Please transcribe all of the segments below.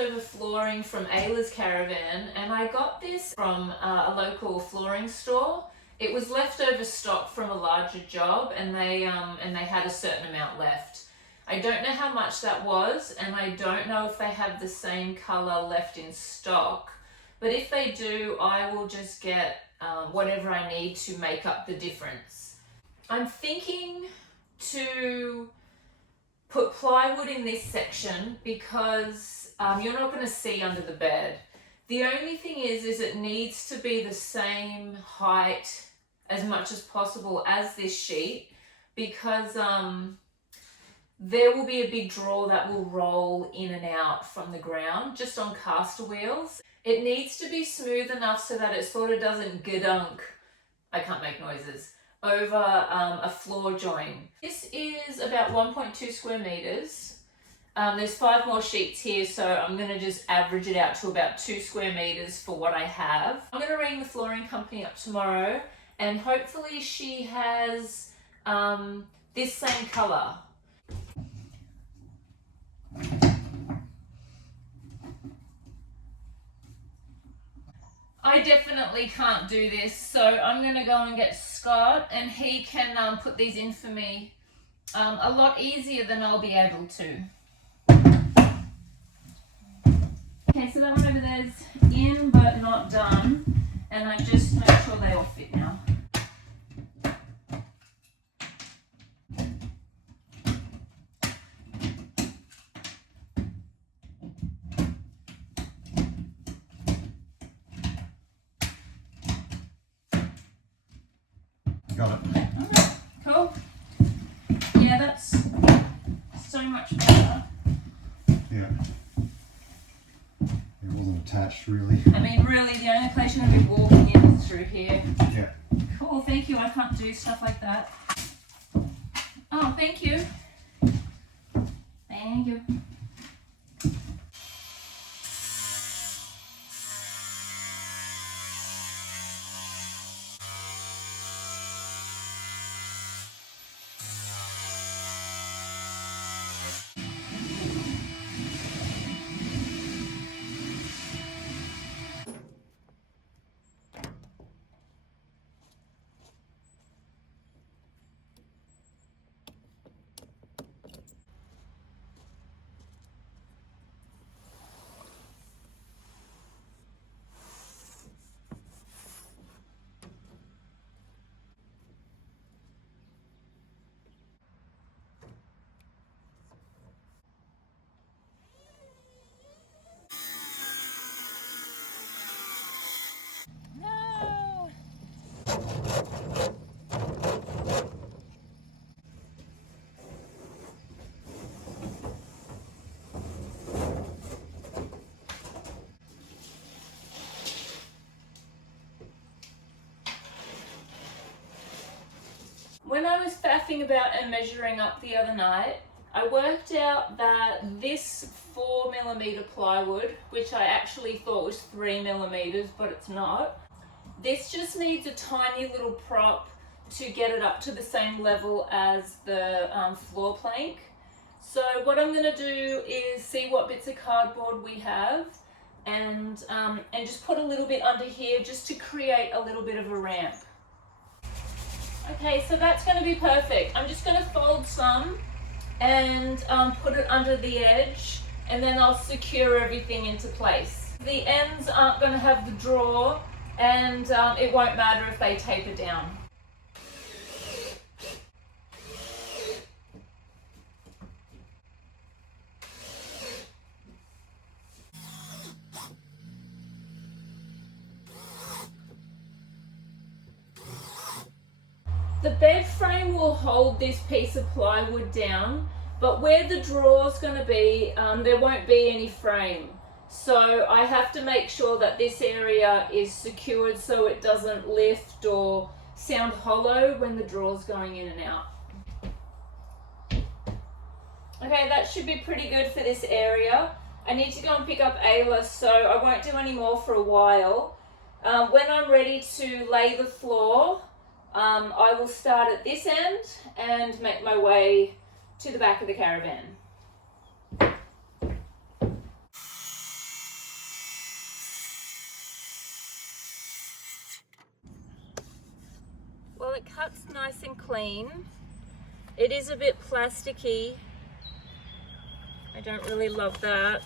leftover flooring from Ayla's Caravan, and I got this from a local flooring store. It was leftover stock from a larger job, and they had a certain amount left. I don't know how much that was, and I don't know if they have the same color left in stock. But if they do, I will just get whatever I need to make up the difference. I'm thinking to put plywood in this section because you're not going to see under the bed. The only thing is it needs to be the same height as much as possible as this sheet, because there will be a big drawer that will roll in and out from the ground just on caster wheels. It needs to be smooth enough so that it sort of doesn't gadunk, I can't make noises, over a floor join. This is about 1.2 square meters. There's 5 more sheets here, so I'm going to just average it out to about 2 square meters for what I have. I'm going to ring the flooring company up tomorrow, and hopefully she has this same color. I definitely can't do this, so I'm going to go and get Scott, and he can put these in for me a lot easier than I'll be able to. Okay, so that one over there is in but not done, and I just make sure they all fit now. Got it. Okay, cool. Yeah, that's so much better. Yeah. It wasn't attached really. I mean, really, the only place you're going to be walking in is through here. Yeah. Cool, thank you. I can't do stuff like that. Oh, thank you. Thank you. When I was faffing about and measuring up the other night, I worked out that this 4mm plywood, which I actually thought was 3mm, but it's not, this just needs a tiny little prop to get it up to the same level as the floor plank. So what I'm going to do is see what bits of cardboard we have, and just put a little bit under here just to create a little bit of a ramp. Okay, so that's going to be perfect. I'm just going to fold some and put it under the edge, and then I'll secure everything into place. The ends aren't going to have the drawer, and it won't matter if they taper down. The bed frame will hold this piece of plywood down, but where the drawer's going to be, there won't be any frame. So I have to make sure that this area is secured so it doesn't lift or sound hollow when the drawer's going in and out. Okay, that should be pretty good for this area. I need to go and pick up Ayla, so I won't do any more for a while. When I'm ready to lay the floor, I will start at this end and make my way to the back of the caravan. Well, it cuts nice and clean. It is a bit plasticky. I don't really love that.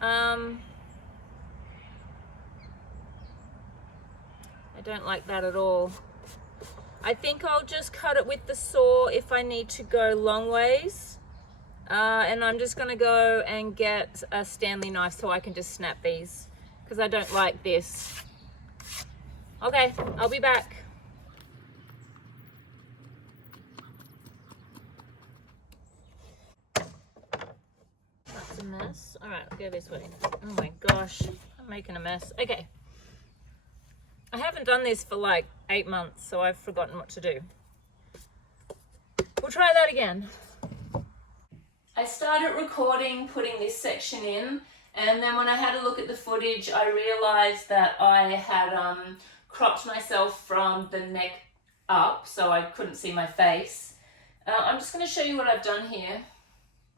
I don't like that at all. I think I'll just cut it with the saw if I need to go long ways. And I'm just gonna go and get a Stanley knife so I can just snap these, because I don't like this. Okay, I'll be back. That's a mess. All right, I'll go this way. Oh my gosh, I'm making a mess. Okay. I haven't done this for like 8 months, so I've forgotten what to do. We'll try that again. I started recording putting this section in, and then when I had a look at the footage, I realized that I had cropped myself from the neck up, so I couldn't see my face. I'm just going to show you what I've done here.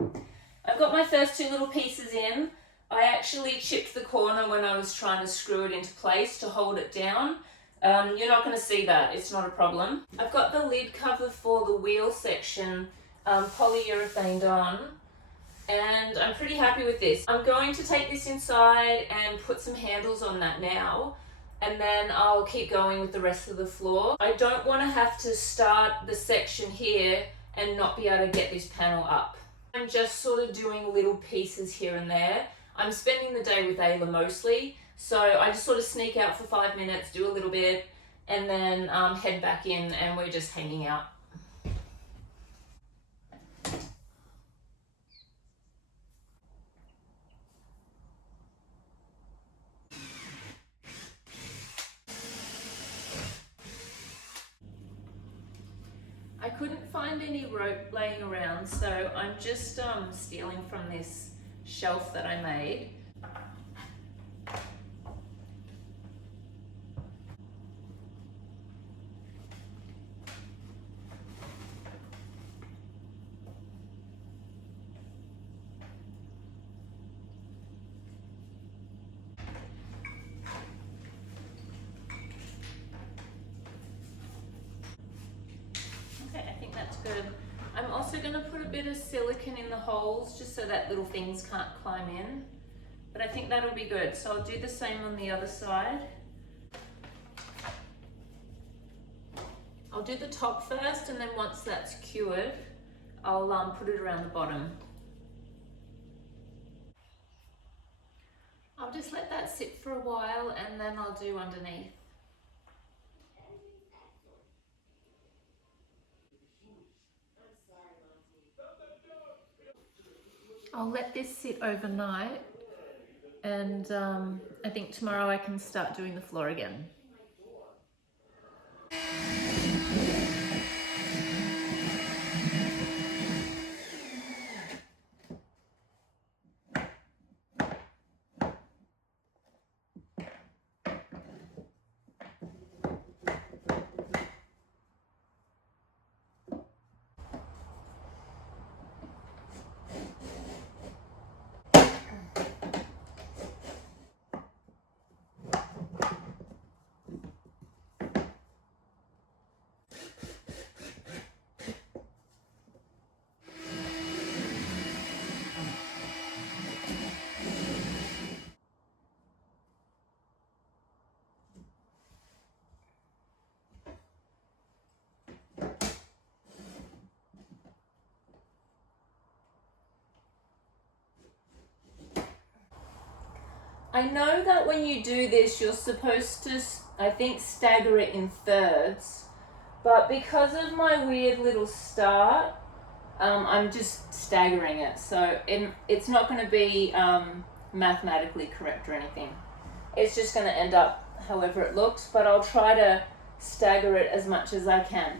I've got my first 2 little pieces in. I actually chipped the corner when I was trying to screw it into place to hold it down. You're not going to see that, it's not a problem. I've got the lid cover for the wheel section polyurethaned on, and I'm pretty happy with this. I'm going to take this inside and put some handles on that now, and then I'll keep going with the rest of the floor. I don't want to have to start the section here and not be able to get this panel up. I'm just sort of doing little pieces here and there. I'm spending the day with Ayla mostly, so I just sort of sneak out for 5 minutes, do a little bit, and then head back in, and we're just hanging out. I couldn't find any rope laying around, so I'm just stealing from this shelf that I made. Good. I'm also going to put a bit of silicone in the holes just so that little things can't climb in, but I think that'll be good. So I'll do the same on the other side. I'll do the top first, and then once that's cured, I'll put it around the bottom. I'll just let that sit for a while, and then I'll do underneath. I'll let this sit overnight, and I think tomorrow I can start doing the floor again. I know that when you do this, you're supposed to, I think, stagger it in thirds, but because of my weird little start, I'm just staggering it, so it's not going to be mathematically correct or anything. It's just going to end up however it looks, but I'll try to stagger it as much as I can.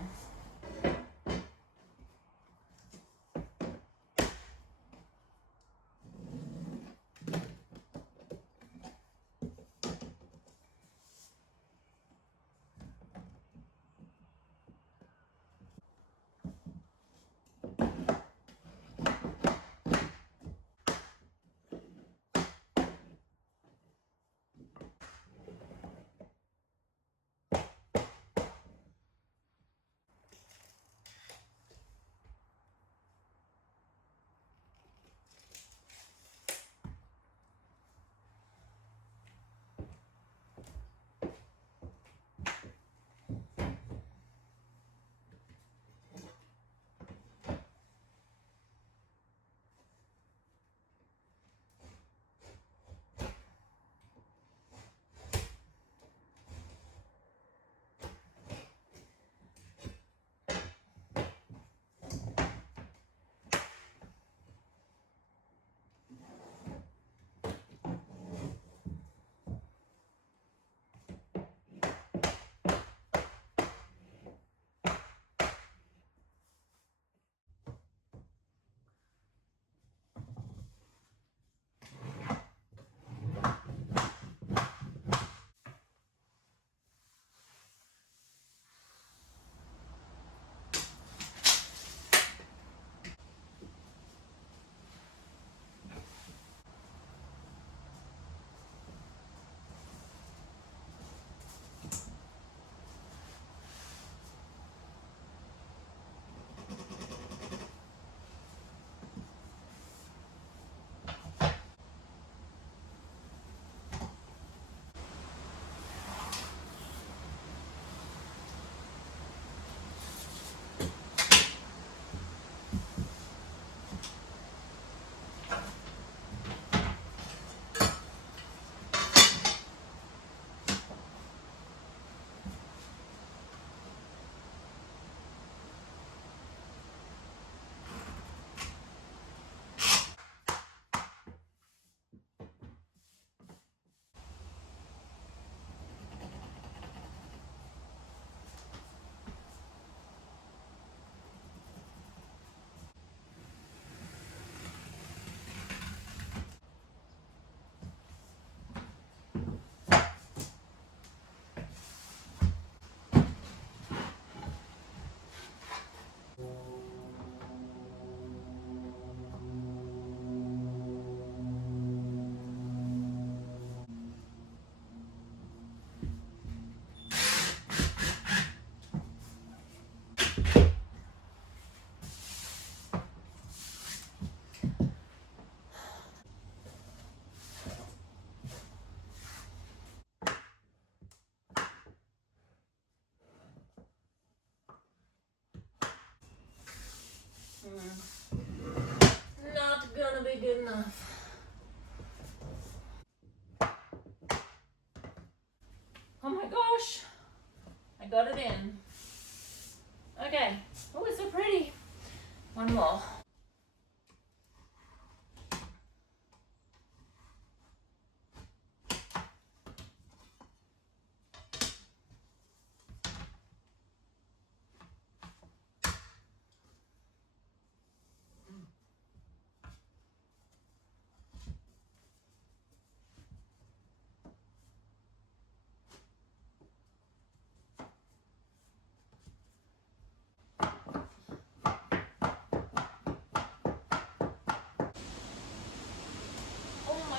be good enough. Oh my gosh, I got it in. Okay, oh, it's so pretty. One more.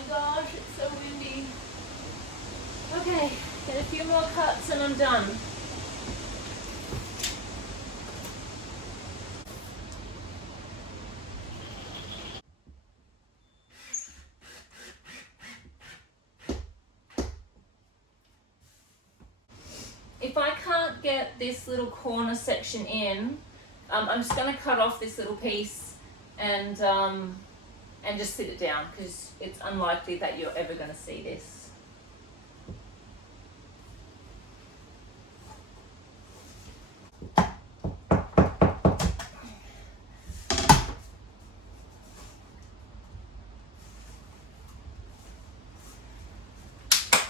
Gosh, it's so windy. Okay, get a few more cuts and I'm done. If I can't get this little corner section in, I'm just going to cut off this little piece and just sit it down, because it's unlikely that you're ever going to see this.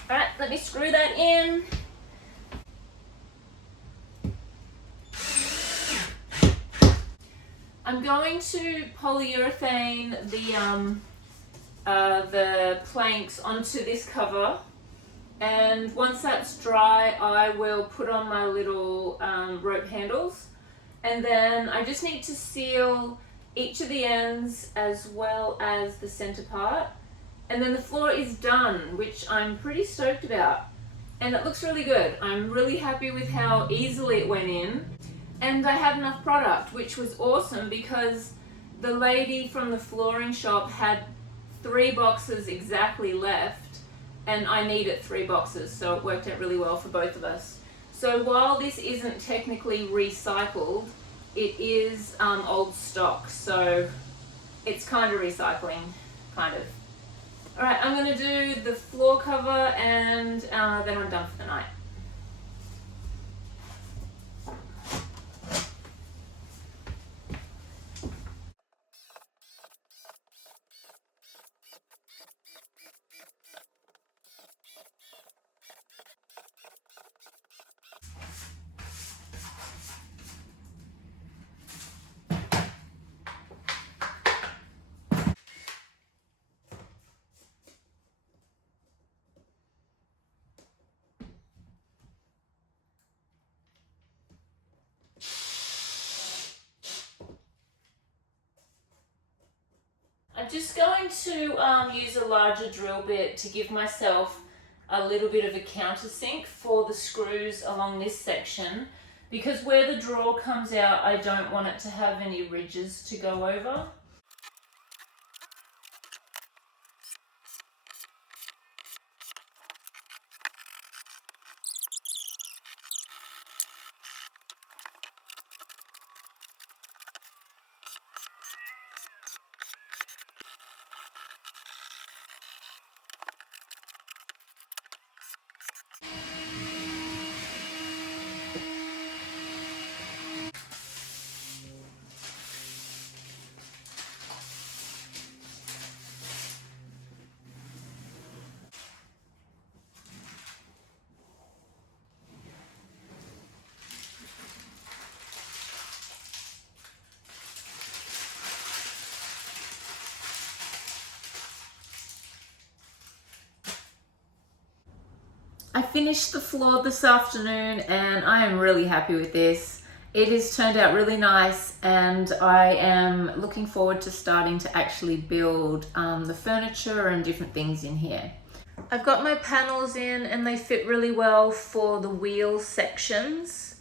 Alright, let me screw that in. I'm going to polyurethane the planks onto this cover, and once that's dry I will put on my little rope handles, and then I just need to seal each of the ends as well as the center part, and then the floor is done, which I'm pretty stoked about, and it looks really good. I'm really happy with how easily it went in, and I had enough product, which was awesome, because the lady from the flooring shop had 3 boxes exactly left, and I needed 3 boxes, so it worked out really well for both of us. So while this isn't technically recycled, it is old stock, so it's kind of recycling, kind of. Alright, I'm going to do the floor cover, and then I'm done for the night. I'm just going to use a larger drill bit to give myself a little bit of a countersink for the screws along this section, because where the drawer comes out, I don't want it to have any ridges to go over. I finished the floor this afternoon and I am really happy with this. It has turned out really nice, and I am looking forward to starting to actually build the furniture and different things in here. I've got my panels in and they fit really well for the wheel sections,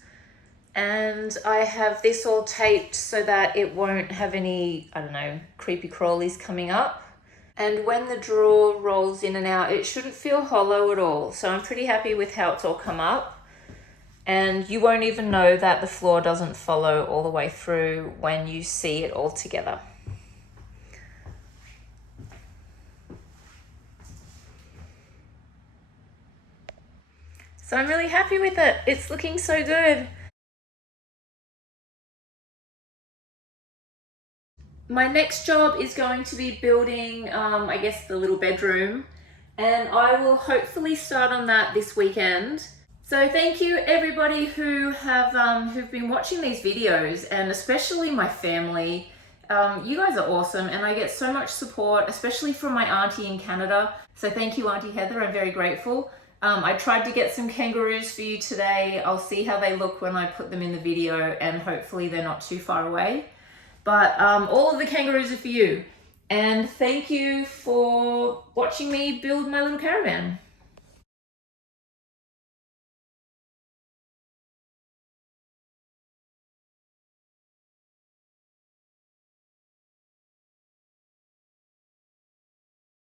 and I have this all taped so that it won't have any, I don't know, creepy crawlies coming up. And when the drawer rolls in and out, it shouldn't feel hollow at all. So I'm pretty happy with how it's all come up. And you won't even know that the floor doesn't follow all the way through when you see it all together. So I'm really happy with it. It's looking so good. My next job is going to be building, I guess, the little bedroom, and I will hopefully start on that this weekend. So thank you everybody who have who've been watching these videos, and especially my family. You guys are awesome, and I get so much support, especially from my auntie in Canada. So thank you, Auntie Heather. I'm very grateful. I tried to get some kangaroos for you today. I'll see how they look when I put them in the video, and hopefully they're not too far away. But all of the kangaroos are for you. And thank you for watching me build my little caravan.